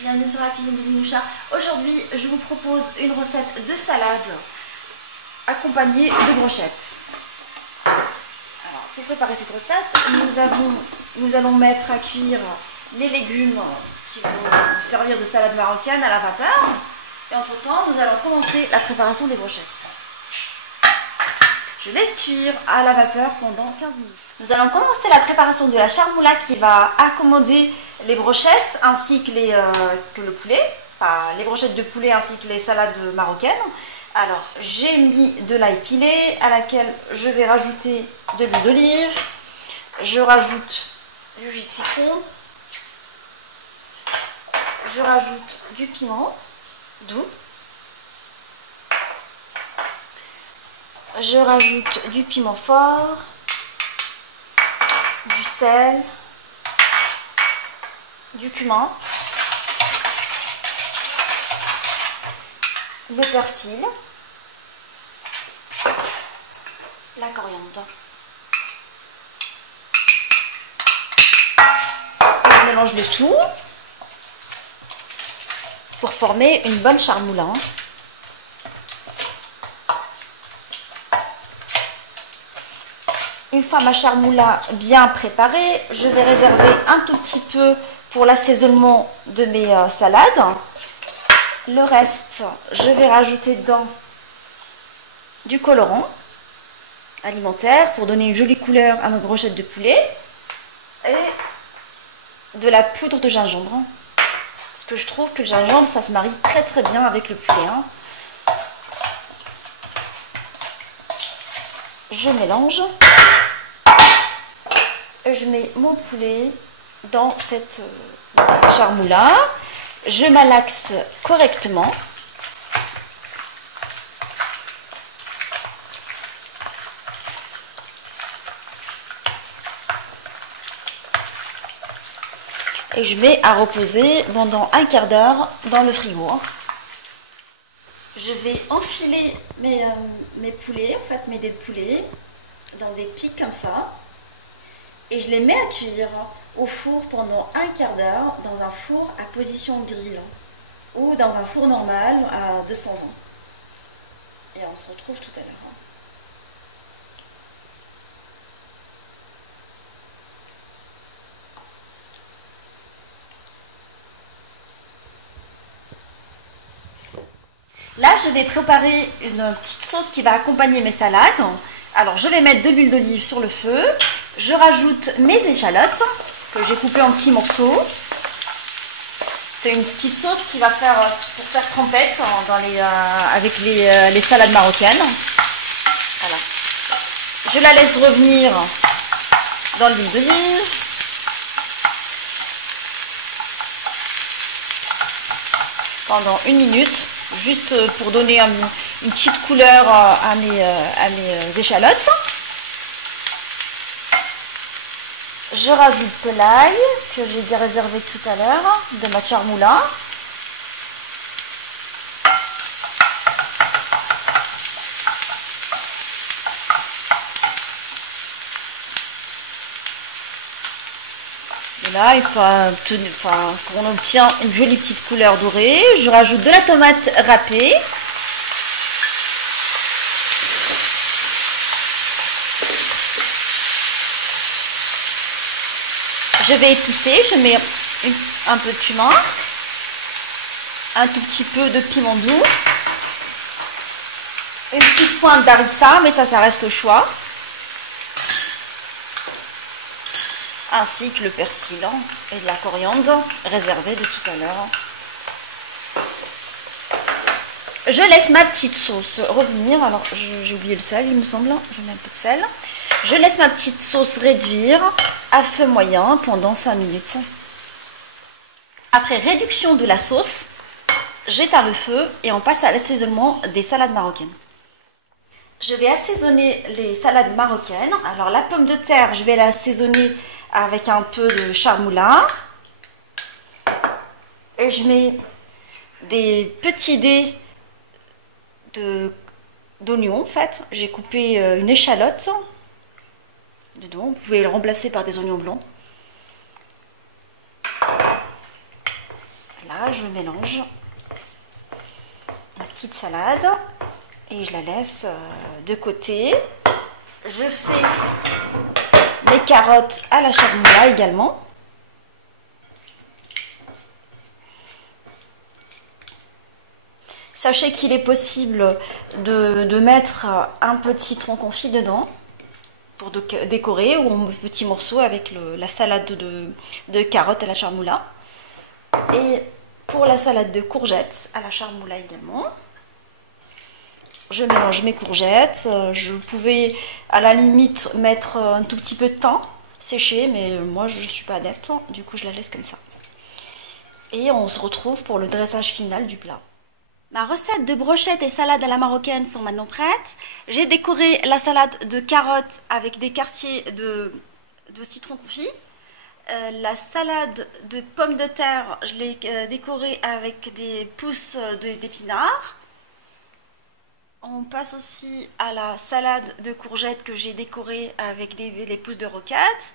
Bienvenue sur la cuisine de Minoucha. Aujourd'hui, je vous propose une recette de salade accompagnée de brochettes. Alors, pour préparer cette recette, nous allons mettre à cuire les légumes qui vont nous servir de salade marocaine à la vapeur. Et entre-temps, nous allons commencer la préparation des brochettes. Je laisse cuire à la vapeur pendant 15 minutes. Nous allons commencer la préparation de la charmoula qui va accommoder les brochettes ainsi que, que le poulet. Enfin, les brochettes de poulet ainsi que les salades marocaines. Alors, j'ai mis de l'ail pilé à laquelle je vais rajouter de l'huile d'olive. Je rajoute du jus de citron. Je rajoute du piment doux. Je rajoute du piment fort, du sel, du cumin, le persil, la coriandre. Je mélange le tout pour former une bonne charmoula. Une fois ma charmoula bien préparée, je vais réserver un tout petit peu pour l'assaisonnement de mes salades. Le reste, je vais rajouter dedans du colorant alimentaire pour donner une jolie couleur à mes brochettes de poulet et de la poudre de gingembre. Parce que je trouve que le gingembre, ça se marie très très bien avec le poulet. Je mélange. Je mets mon poulet dans cette charmoula. Je malaxe correctement. Et je mets à reposer pendant un quart d'heure dans le frigo. Je vais enfiler mes poulets, en fait mes dés de poulet, dans des pics comme ça. Et je les mets à cuire au four pendant un quart d'heure dans un four à position grill ou dans un four normal à 220. Et on se retrouve tout à l'heure. Là, je vais préparer une petite sauce qui va accompagner mes salades. Alors, je vais mettre de l'huile d'olive sur le feu. Je rajoute mes échalotes que j'ai coupées en petits morceaux. C'est une petite sauce qui va faire pour faire trempette avec les salades marocaines. Voilà. Je la laisse revenir dans l'huile d'olive. Pendant 1 minute, juste pour donner une petite couleur à mes échalotes. Je rajoute de l'ail que j'ai bien réservé tout à l'heure de ma charmoula. Et là, on obtient une jolie petite couleur dorée. Je rajoute de la tomate râpée. Je vais épicer, je mets un peu de cumin, un tout petit peu de piment doux, une petite pointe d'harissa, mais ça reste au choix, ainsi que le persil et de la coriandre réservée de tout à l'heure. Je laisse ma petite sauce revenir. Alors, j'ai oublié le sel, il me semble. Je mets un peu de sel. Je laisse ma petite sauce réduire à feu moyen pendant 5 minutes. Après réduction de la sauce, j'éteins le feu et on passe à l'assaisonnement des salades marocaines. Je vais assaisonner les salades marocaines. Alors, la pomme de terre, je vais l'assaisonner avec un peu de charmoula. Et je mets des petits dés d'oignons en fait. J'ai coupé une échalote dedans. Vous pouvez le remplacer par des oignons blancs. Voilà. voilà, je mélange ma petite salade et je la laisse de côté. Je fais mes carottes à la charmoula également. Sachez qu'il est possible de mettre un peu de citron confit dedans pour décorer, ou un petit morceau avec la salade de carottes à la charmoula. Et pour la salade de courgettes à la charmoula également, je mélange mes courgettes. Je pouvais à la limite mettre un tout petit peu de thym séché, mais moi je ne suis pas adepte, du coup je la laisse comme ça. Et on se retrouve pour le dressage final du plat. Ma recette de brochettes et salade à la marocaine sont maintenant prêtes. J'ai décoré la salade de carottes avec des quartiers de citron confit. La salade de pommes de terre, je l'ai décorée avec des pousses d'épinards. On passe aussi à la salade de courgettes que j'ai décorée avec les pousses de roquette.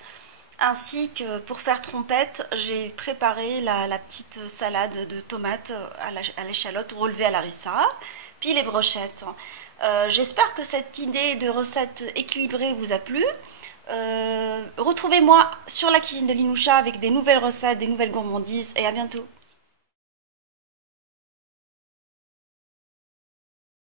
Ainsi que pour faire trompette, j'ai préparé la petite salade de tomates à l'échalote relevée à la harissa, puis les brochettes. J'espère que cette idée de recette équilibrée vous a plu. Retrouvez-moi sur la cuisine de Linoucha avec des nouvelles recettes, des nouvelles gourmandises, et à bientôt.